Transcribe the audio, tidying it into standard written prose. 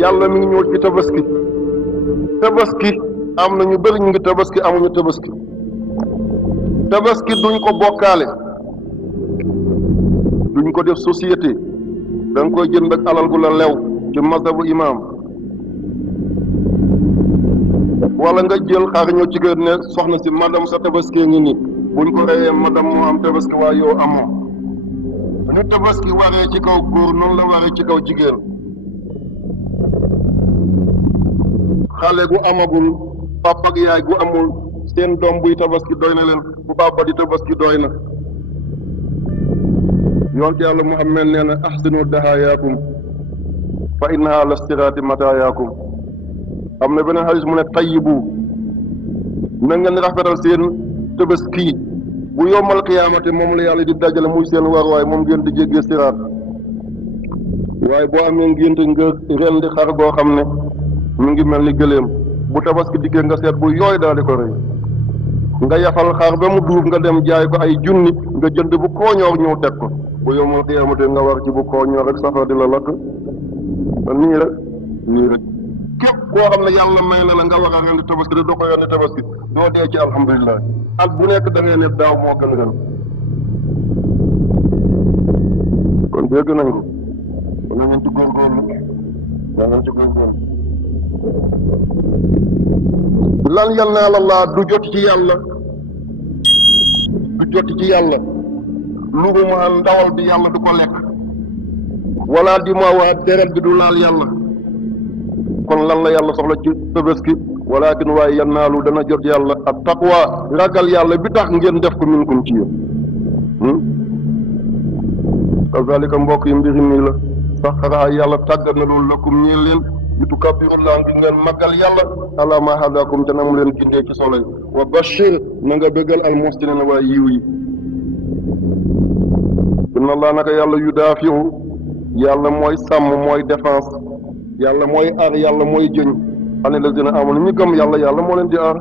yàlla mi ngi ñëw ci tabaski tabaski am na ñu bëri ñu ngi tabaski amuñu tabaski tabaski duñ ko bokkaale duñ ko def société da nga koy jënd ak alal gu la lew ci mazhabu imaam wala nga jël xar ñëw ci kër ne soxna si madame sa tabaski ngi nii buñ ko reyee madame moo am tabaski waaye yow amoo ñu tabaski waree ci kaw góor noonu la waree ci kaw jigéen xale gu amagul papa ak yaay gu amul seen doom buy tabaski doy na leen bu papa di tabaski doy na yonte yàlla Muhammad nee na ahsinu dahayaakum fa innaha la siraati matayaakum am na beneen xadis mu ne tayyibu na ngeen rafetal seen tabaski bu yombal qiyaamate moom la yàlla di dajale muy seen war waaye moom ngeen di jéggee siraat waaye boo amee ngénte nga rendi xar goo xam ne mu ngi mel ni gëléem bu tabaski dikkee nga seet bu yooy daal di ko rëy nga yafal xar ba mu duuf nga dem jaay ko ay junni nga jënd bu kooñoor ñëw teg ko bu yombal qiyaamate nga war ci bu kooñoor rek safara di la lakk nii rek képp koo xam ne yàlla may na la nga war a rendi tabaski te doo ko rendi tabaski doo dee ci alhamdulilah at bu nekk da ngay ne daaw moo gën kon dégg nañ ko kon na ngeen ci góorgóorlu yaa ngeen ci góorgóorlu lan yanaala llaaha du jot ci yàlla lu mu ma ndawal bi yàlla du ko lekk wala di ma waa deret bi du laal yàlla kon lan la yàlla soxla ci tabaski walakin waaye yanaalu dana jot yàlla ak taqwa ragal yàlla bi tax ngeen def ko minkum ci yéen kazalika mbokk yi mbiri nii la saxaraa yàlla tàggat na loolu lakum ñeel leen li tukabbirullaah ngi ngeen màggal yàlla ala ma hadakum te na mu leen gindee ci solo yi wa bashir na nga bëggal al muhsinin waa yiw yi inna allah naka yàlla yudaafiu yàlla mooy sàmm mooy défense yàlla mooy aar yàlla mooy jëñ ane lazina amanu ñu gëm yàlla moo leen di aar